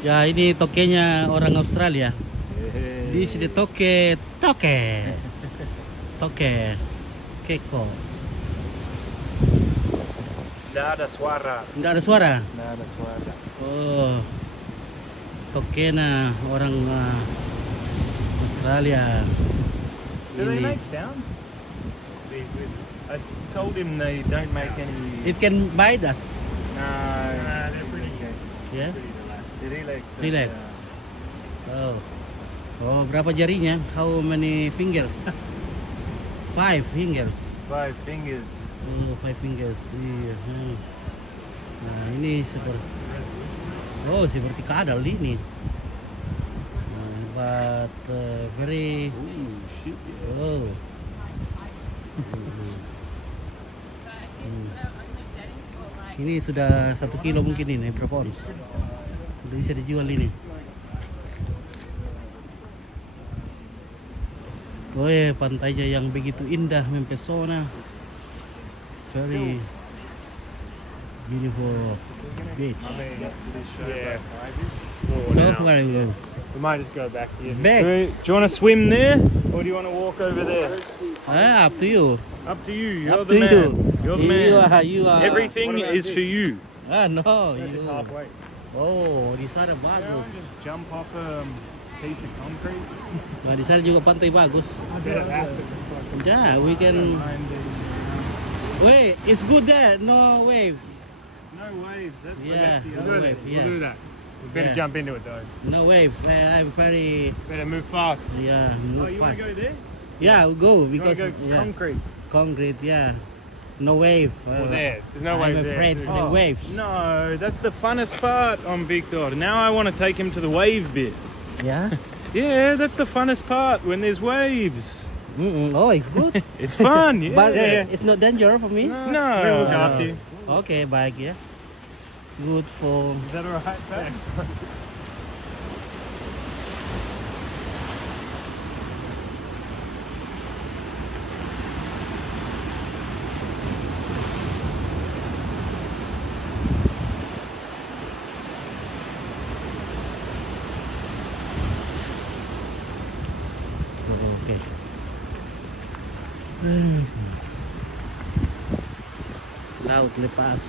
Ya, ini tokenya orang Australia. This is the toke. Keko. Nggak ada suara. Nggak ada suara. Nggak ada suara. Oh, tokena orang Australia. Do they Ini. make sounds? These lizards. Told him they don't make any. It can bite us. No. They're pretty good. Ya, Pretty relaxed. Relax. relax. Oh, oh, berapa jarinya? How many fingers? 5 fingers. 5 fingers. Oh, 5 fingers. Iya. Nah, ini seperti seperti kadal ini. But very Shit. oh. Ini sudah 1 kilo mungkin ini, berapa ons? Sudah bisa dijual ini. Oh ya, pantainya yang begitu indah, mempesona. Very beautiful beach. Yeah. So where you go? We might just go back here. Back. Do you want to swim there, or do you want to walk over there? Up to you. Up to you. You're Up the to man. you. You're the man. You are. Everything is for you. No, Just you. halfway. Oh, di sana Yeah, bagus. just jump off a piece of concrete. Nah, di sana juga pantai bagus. Yeah, we can. Wait, it's good there. No wave. No waves. That's Yeah, the no other wave, thing. yeah. We'll do that. We better Yeah. jump into it though. No wave. I'm very. Better move fast. Yeah, Oh, move you want fast. to go there? Yeah, we'll go You want because to go yeah, concrete? concrete. Yeah, no wave. Or there? There's no I'm wave there. afraid for the waves. No, that's the funnest part on Victor. Now I want to take him to the wave bit. Yeah. Yeah, that's the funnest part when there's waves. Oh, it's good. It's fun. Yeah. But yeah. it's not dangerous for me. No. We'll look after you. Okay, baik ya. It's good for. Is that alright, Pat? Oke. Laut lepas.